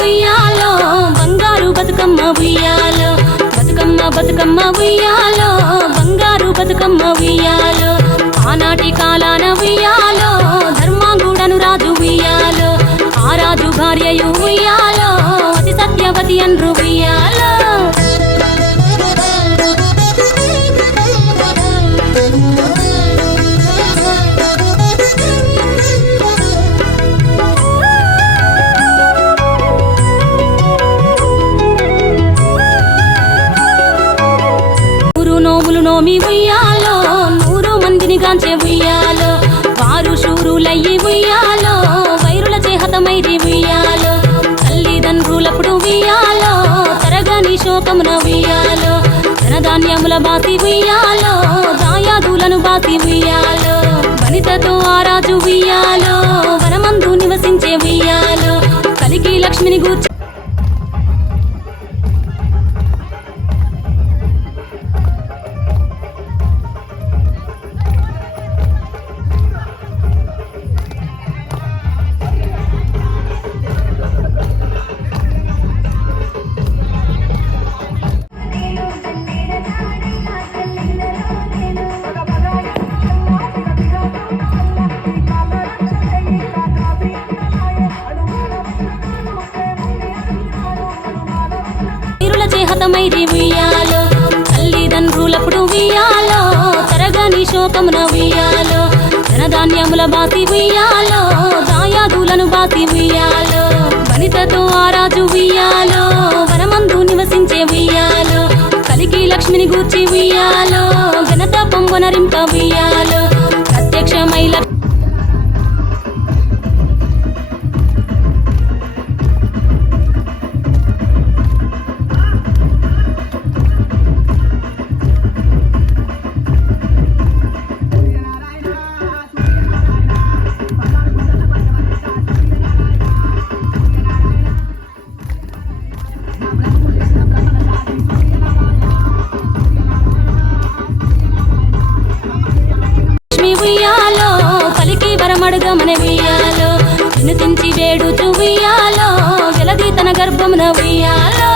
ఉయ్యాలో బంగారు బతుకమ్మ ఉయ్యాలో బతుకమ్మ బతుకమ్మ ఉయ్యాలో బంగారు బతుకమ్మ ఉయ్యాలో ఆనాటి కాలాన ఉయ్యాలో ధర్మాంగుడను రాజు ఉయ్యాలో ఆ రాజు భార్యయు ఉయ్యాలో అతి సత్యవతి అన్రు ఉయ్యాలో నోమి ఉయ్యాలో 100 మందిని గాంచే ఉయ్యాలో వారు శూరులయ్యి ఉయ్యాలో వైరుల చేహతమైరి ఉయ్యాలో తల్లిదండ్రులప్పుడు ఉయ్యాలో తరగని శోకమున ఉయ్యాలో ధనధాన్యముల బాసి ఉయ్యాలో దాయాదులను బాసి ఉయ్యాలో వనితతో ఆరాజు ఉయ్యాలో వనమందు నివసించే ఉయ్యాలో కలికి లక్ష్మిని గూర్చి చేహతమైరి ఉయ్యాలో తల్లిదండ్రులప్పుడు ఉయ్యాలో తరగని శోకమున ఉయ్యాలో ధనధాన్యముల బాసి ఉయ్యాలో దాయాదులను బాసి ఉయ్యాలో వనితతో ఆరాజు ఉయ్యాలో వనమందు నివసించే ఉయ్యాలో కలికి లక్ష్మిని గూర్చి ఉయ్యాలో ఘనత పొంగునరింప ఉయ్యాలో ప్రత్యక్షమై ఉయ్యాలో కలికి వరమడుగమన ఉయ్యాలో వినుతించి వేడుచు ఉయ్యాలో వెలది తన గర్భమున ఉయ్యాలో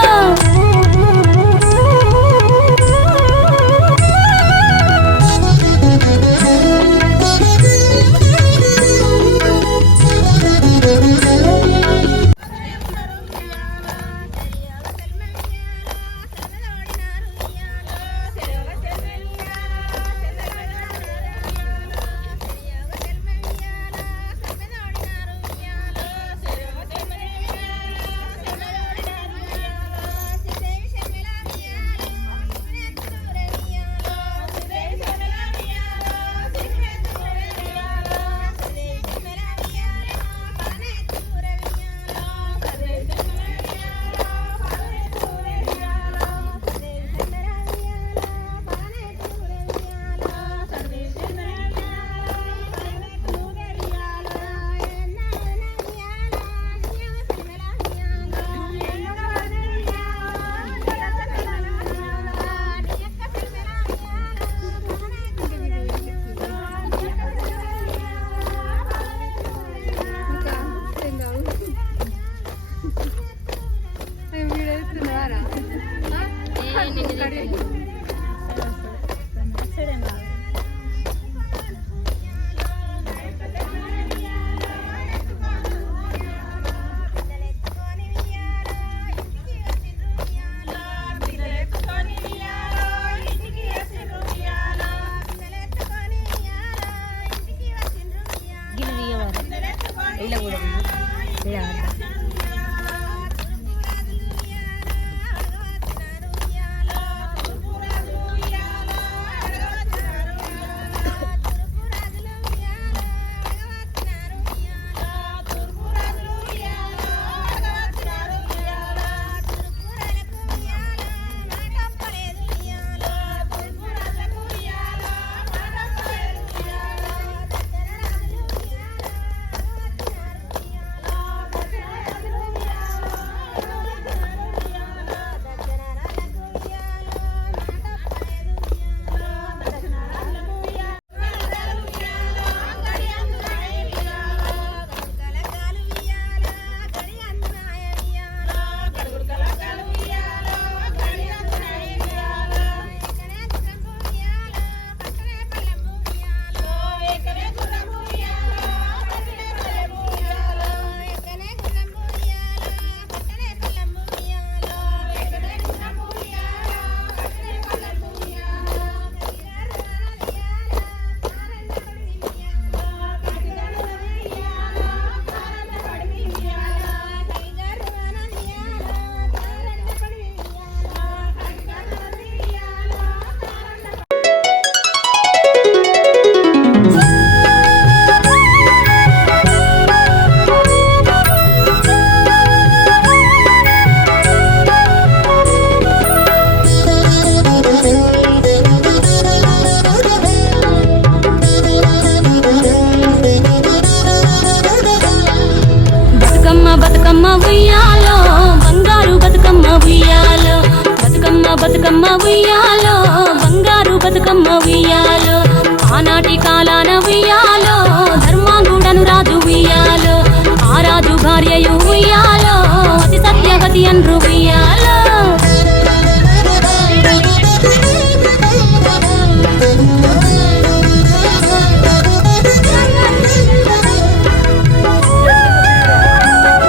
ఆనాటి కాలాన ఉయ్యాలో ధర్మాంగుడను రాజు ఉయ్యాలో ఆ రాజు భార్యయు ఉయ్యాలో అతి సత్యవతి అన్రు ఉయ్యాలో